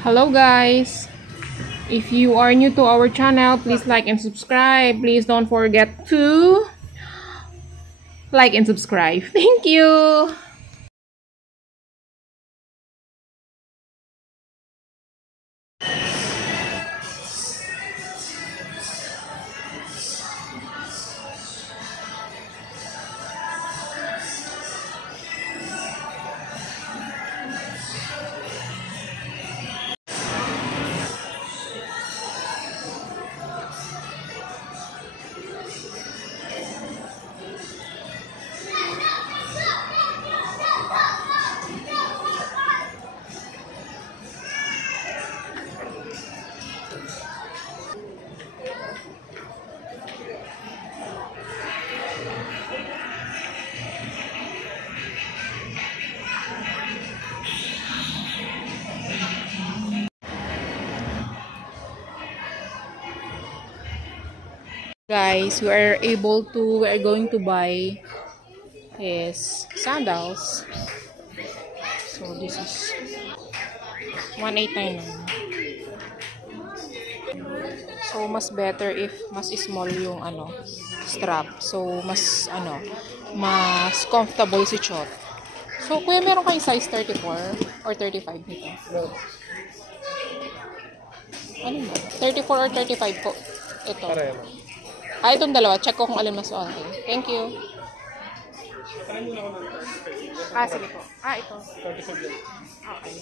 Hello guys, if you are new to our channel, please like and subscribe. Please don't forget to like and subscribe. Thank you. Guys, we are going to buy is sandals. So this is 1899. So mas better if mas small yung strap. So mas mas comfortable si Chot. So kuya, meron kayong size 34 or 35 nito? No. Ano ba? 34 or 35 po? Ito. Pareho. Itong dalawa. Check ko kung alin mas okay. Thank you. Saan muna ako ng 35? Sige po. Ito. 35 lang. Okay.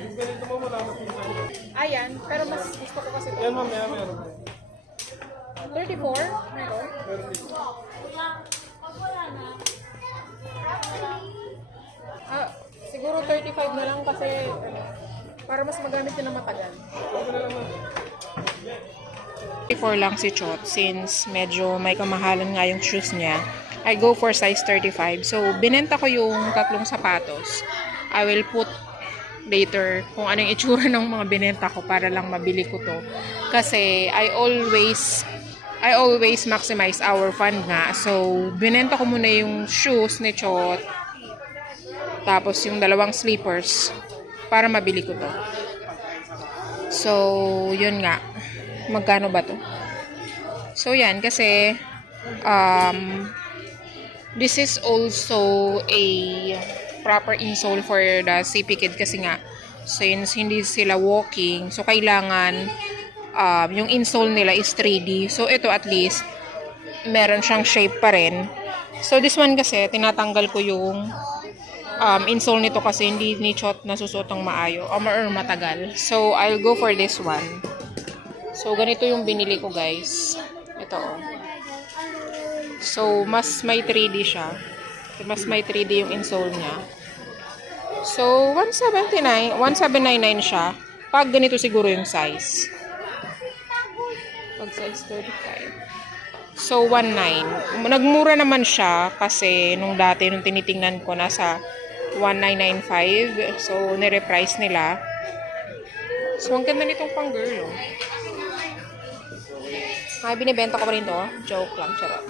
Yung ganito mo wala na pinsan. Ayan. Pero mas gusto ko kasi ito. Yan ma'am, meron. 34? Meron? Meron dito. Siguro 35 na lang kasi para mas magamit yun na matagal. Okay na lang ma'am. 34 lang si Chot since medyo may kamahalan nga yung shoes niya. I go for size 35. So, binenta ko yung tatlong sapatos. I will put later kung anong itsura ng mga binenta ko para lang mabili ko to. Kasi I always maximize our fund nga. So, binenta ko muna yung shoes ni Chot. Tapos yung dalawang slippers para mabili ko to. So, yun nga. Magkano ba to? So, yan. Kasi, this is also a proper insole for the CP Kid kasi nga, since hindi sila walking, so kailangan yung insole nila is 3D. So, ito at least, meron siyang shape pa rin. So, this one kasi, tinatanggal ko yung insole nito kasi hindi ni Chot nasusuot ng maayo or matagal. So, I'll go for this one. So, ganito yung binili ko, guys. Ito, oh. So, mas may 3D siya. Mas may 3D yung insole niya. So, 1,799 siya. Pag ganito siguro yung size. Pag size 35. So, 1,900. Nagmura naman siya kasi nung dati, nung tinitingnan ko, nasa 1,995. So, nire-price nila. So, ang ganda nitong pang girl, oh. Binibenta ko pa rin to. Joke lang, charot.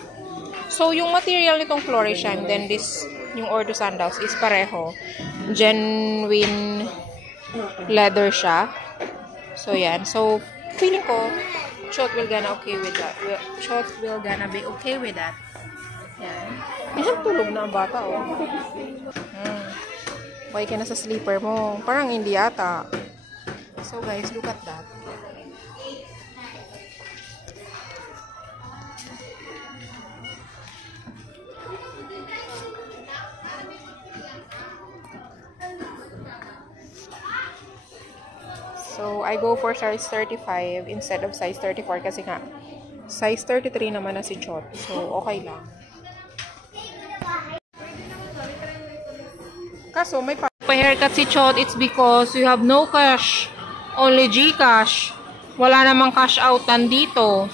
So, yung material nitong Florisheim, then this, yung Ordo sandals, is pareho. Genuine leather siya. So, yan. So, feeling ko, Chot will gonna okay with that. Chot will gonna be okay with that. Yan. Yan, tulog na ang bata, oh. Okay ka na sa sleeper mo. Parang hindi ata. So, guys, look at that. So, I go for size 35 instead of size 34 kasi nga, size 33 naman na si Chot. So, okay lang. Kaso, may pa-haircut si Chot, it's because you have no cash. Only GCash. Wala namang cash outan dito.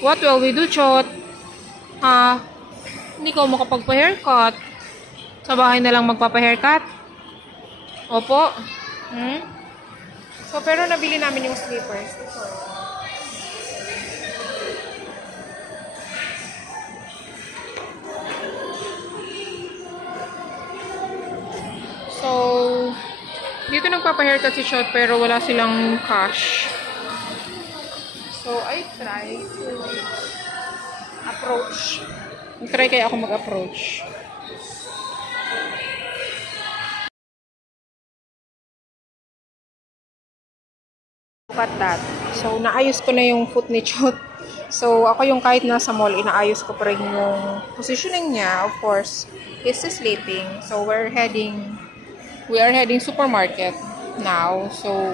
What will we do, Chot? Hindi ko makapagpa-haircut. Sa bahay na lang magpapa-haircut? Opo. So, pero nabili namin yung slippers. So, dito nagpapa-haircut si Shot pero wala silang cash. So, I try to approach. Try kaya ako mag-approach. Look at that. So, naayos ko na yung foot ni Chot. So, ako yung kahit nasa mall, inaayos ko pa rin yung positioning niya. Of course, he's sleeping. So, we are heading supermarket now. So,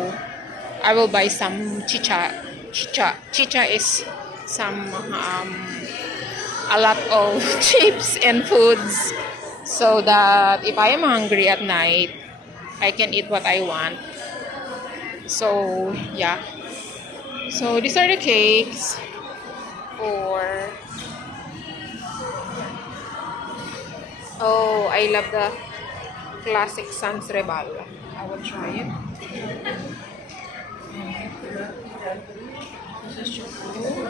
I will buy some chicha. Chicha is some, a lot of chips and foods. So that if I am hungry at night, I can eat what I want. So, yeah. So, these are the cakes for... Oh, I love the classic Sans Rebal. I will try it. This is chocolate.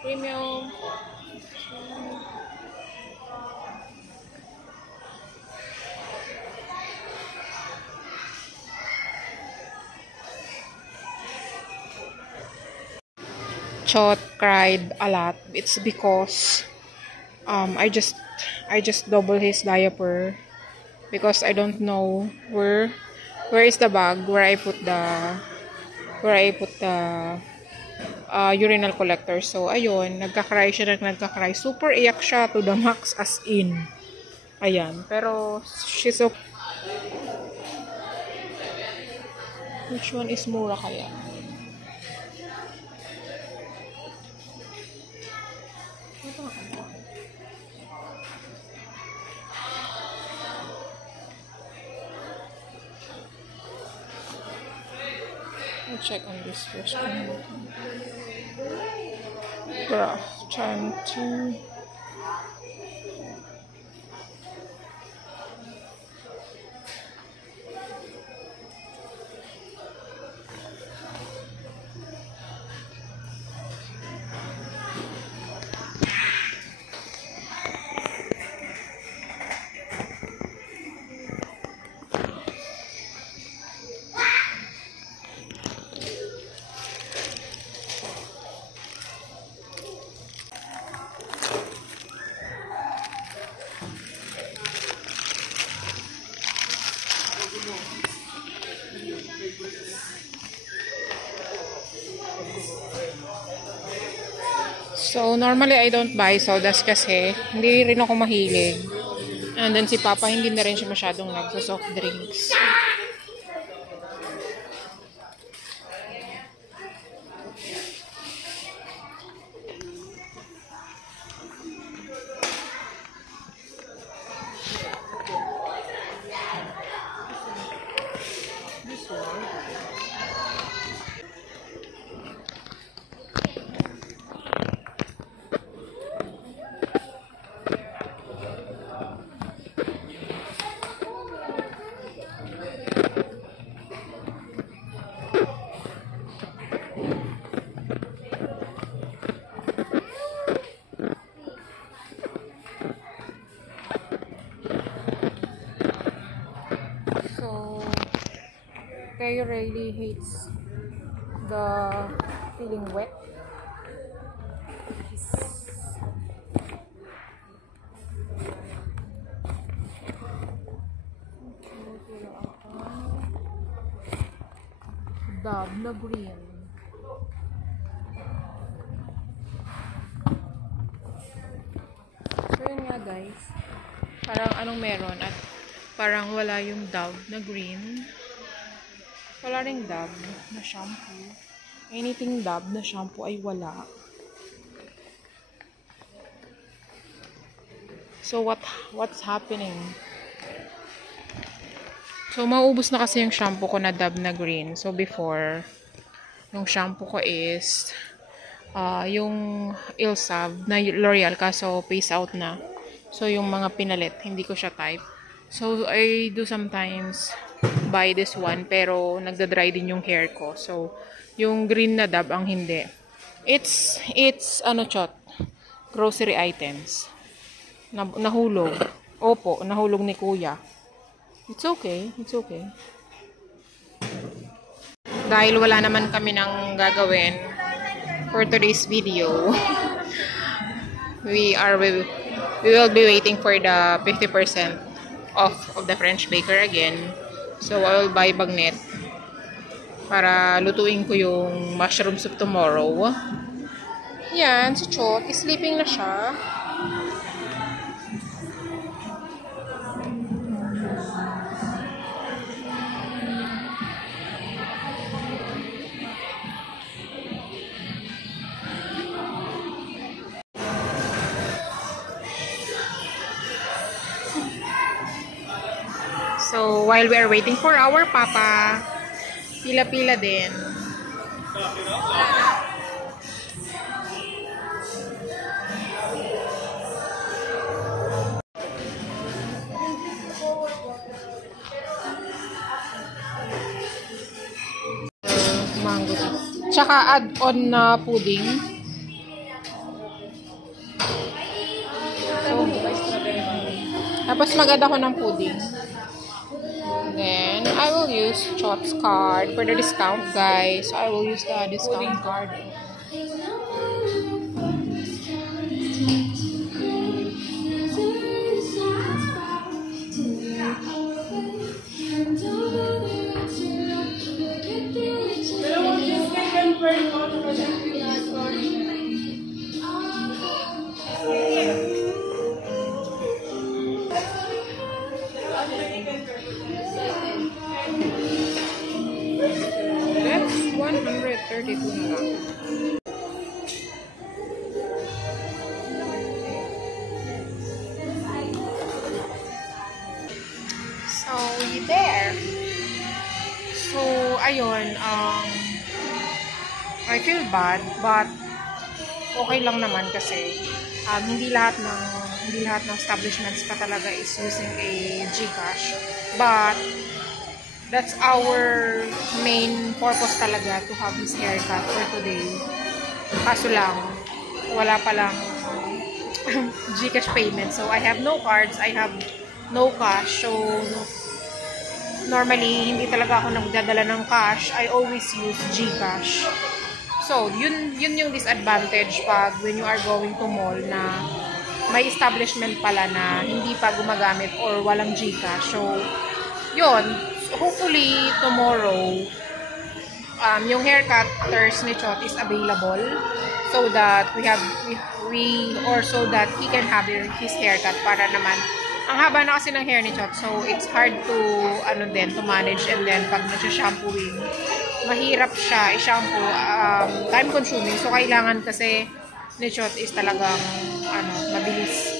Premium. Chot cried a lot. It's because I just double his diaper because I don't know where is the bag where I put the urinal collector. So, ayun, nagkakry siya. Super iyak siya to the max as in. Ayan. Pero, she's okay. Which one is mura kaya? I'll check on this first. Graph time to... So, normally I don't buy sodas kasi hindi rin ako mahilig. And then si Papa, hindi na rin siya masyadong nagsa-soft drinks. Kay really hates the feeling wet. Dove na green. So yun nga guys, parang anong meron at parang wala yung Dove na green. Wala ring Dove na shampoo. Anything Dove na shampoo ay wala. So what's happening? So maubos na kasi yung shampoo ko na Dove na green. So before, yung shampoo ko is yung Ilsav na L'Oreal, kaso phase out na. So yung mga pinalit, hindi ko siya type. So I do sometimes buy this one, pero nagda-dry din yung hair ko. So yung green na Dove ang hindi. It's ano chot, grocery items. Nahulog. Opo, nahulog ni kuya. It's okay. It's okay. Dahil wala naman kami nang gagawin for today's video, we will be waiting for the 50% off of the French Baker again. So I will buy bagnet para lutuin ko yung mushroom soup tomorrow. Yan, si Chot, sleeping na siya. So, while we are waiting for our papa, pila-pila din. Mango. Tsaka add-on na pudding. So, tapos mag-add ako ng pudding. Then, I will use Chot's card for the discount, guys. So, I will use the discount card. That's 132 na lang. So, there. So, ayun, I feel bad, but okay lang naman kasi hindi lahat ng establishments pa talaga is using a GCash. But that's our main purpose talaga, to have this haircut for today. Kaso lang, wala palang GCash payment. So, I have no cards, I have no cash. So, normally, hindi talaga ako nagdadala ng cash. I always use GCash. So, yun yung disadvantage pag when you are going to mall na may establishment pala na hindi pa gumagamit or walang GCash. So, yun. Hopefully, tomorrow, yung haircutters ni Chot is available so that so that he can have his haircut para naman. Ang haba na kasi ng hair ni Chot, so it's hard to to manage, and then pag nag-shampooing, mahirap siya i-shampoo, time consuming. So kailangan kasi ni Chot is talagang mabilis.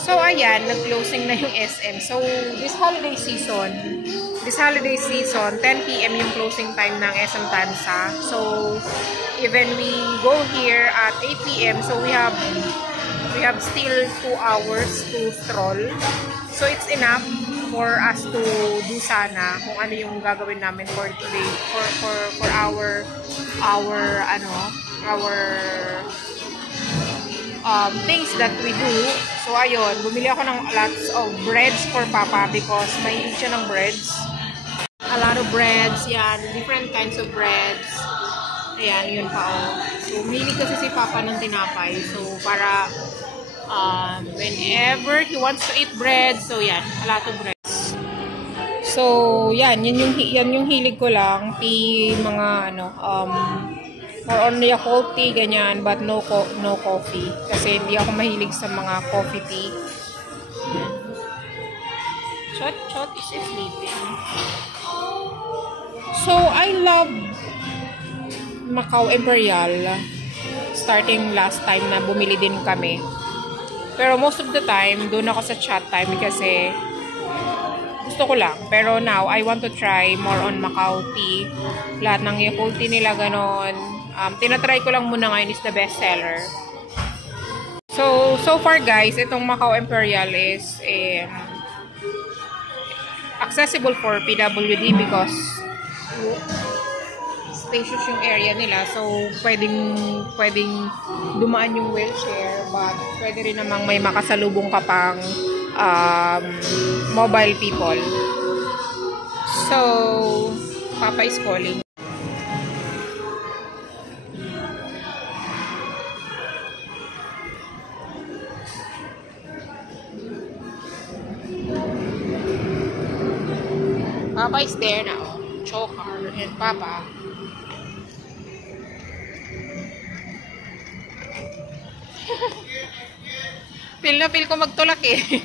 So ayan, nag-closing na yung SM. So this holiday season, 10 PM yung closing time ng SM Tansa. So even we go here at 8 PM, so we have still 2 hours to stroll. So it's enough for us to do sana kung ano yung gagawin namin for today, for our things that we do. So ayun, bumili ako ng lots of breads for Papa because mahilig siya ng breads. A lot of breads, yan, different kinds of breads. Ayan, yun pa So, mahilig kasi si Papa ng tinapay. So, para whenever he wants to eat bread, so yan, a lot of breads. So, So, yan yung hilig ko lang. Tea, mga more on Yakult tea, ganyan, but no coffee. Kasi hindi ako mahilig sa mga coffee tea. Chot is sleeping. So, I love Macau Imperial. Starting last time na bumili din kami. Pero most of the time, doon ako sa chat time kasi gusto ko lang. Pero now, I want to try more on Macau tea. Lahat ng Yakult tea nila, ganon. Tinatry ko lang muna ngayon is the best seller. So far guys, itong Macau Imperial is accessible for PWD because spacious yung area nila. So, pwedeng dumaan yung wheelchair, but pwede rin namang may makasalubong ka pang mobile people. So, Papa is calling. Papa is there now. Chokar and Papa. Feel na feel ko magtulak eh.